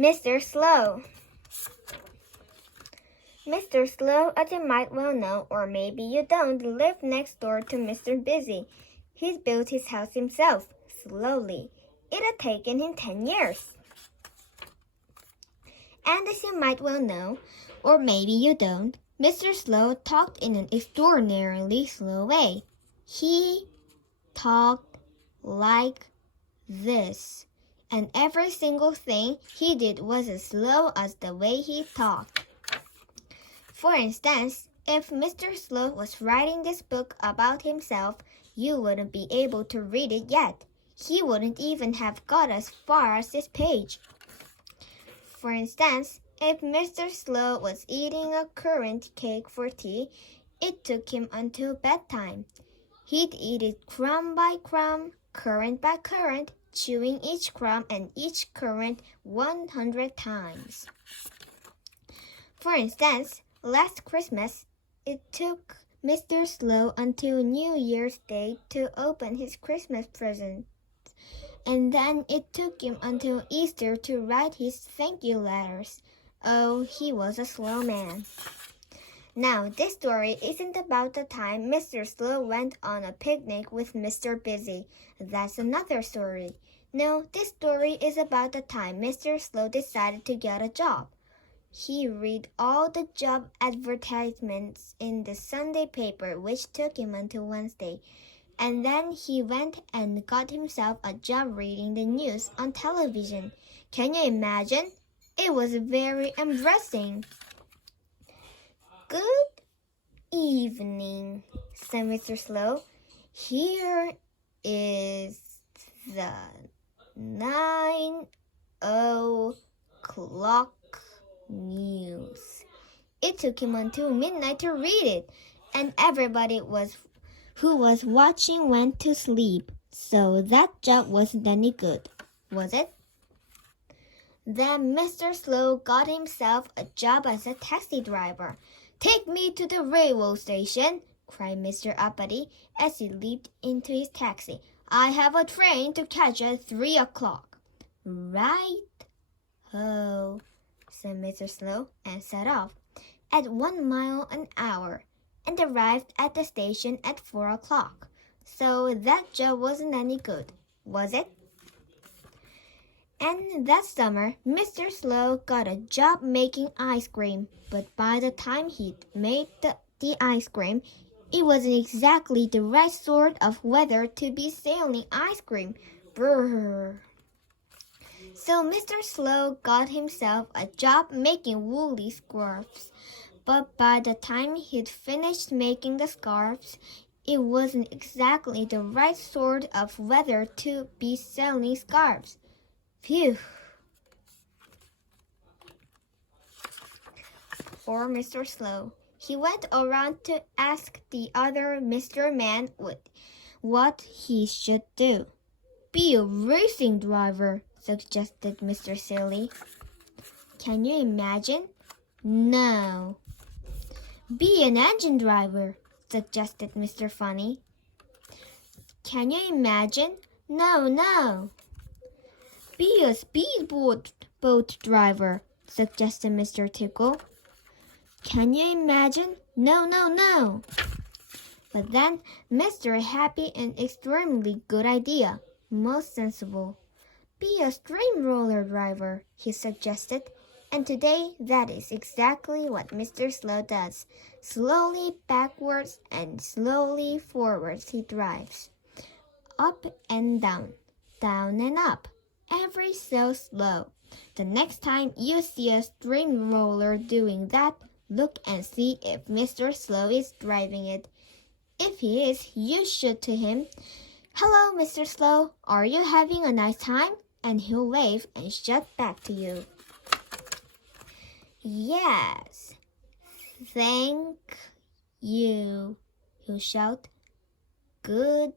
Mr. Slow. Mr. Slow, as you might well know, or maybe you don't, lived next door to Mr. Busy. He's built his house himself, slowly. It had taken him 10 years. And as you might well know, or maybe you don't, Mr. Slow talked in an extraordinarily slow way. He talked like this, and every single thing he did was as slow as the way he talked. For instance, if Mr. Slow was writing this book about himself, you wouldn't be able to read it yet. He wouldn't even have got as far as this page. For instance, if Mr. Slow was eating a currant cake for tea, it took him until bedtime. He'd eat it crumb by crumb, currant by currant, chewing each crumb and each currant 100 times. For instance, last Christmas, it took Mr. Slow until New Year's Day to open his Christmas present. And then it took him until Easter to write his thank you letters. Oh, he was a slow man. Now, this story isn't about the time Mr. Slow went on a picnic with Mr. Busy. That's another story. No, this story is about the time Mr. Slow decided to get a job. He read all the job advertisements in the Sunday paper, which took him until Wednesday. And then he went and got himself a job reading the news on television. Can you imagine? It was very embarrassing. Good evening, said Mr. Slow. Here is the 9 o'clock news. It took him until midnight to read it, and everybody who was watching went to sleep. So that job wasn't any good, was it? Then Mr. Slow got himself a job as a taxi driver. Take me to the railway station, cried Mr. Uppity as he leaped into his taxi. I have a train to catch at 3 o'clock. Right ho, said Mr. Slow, and set off at 1 mile an hour and arrived at the station at 4 o'clock. So that job wasn't any good, was it? And that summer, Mr. Slow got a job making ice cream, but by the time he'd made the ice cream, it wasn't exactly the right sort of weather to be selling ice cream. Brrr. So Mr. Slow got himself a job making woolly scarves, but by the time he'd finished making the scarves, it wasn't exactly the right sort of weather to be selling scarves. Phew. Poor Mr. Slow. He went around to ask the other Mr. Man what he should do. Be a racing driver, suggested Mr. Silly. Can you imagine? No. Be an engine driver, suggested Mr. Funny. Can you imagine? No. Be a speedboat boat driver, suggested Mr. Tickle. Can you imagine? No. But then Mr. Happy an extremely good idea, most sensible. Be a stream roller driver, he suggested. And today that is exactly what Mr. Slow does. Slowly backwards and slowly forwards he drives. Up and down, down and up. Ever so slow. The next time you see a stream roller doing that, look and see if Mr. Slow is driving it. If he is, you shout to him, "Hello, Mr. Slow, are you having a nice time?" And he'll wave and shout back to you. Yes, thank you, he'll shout. Goodbye.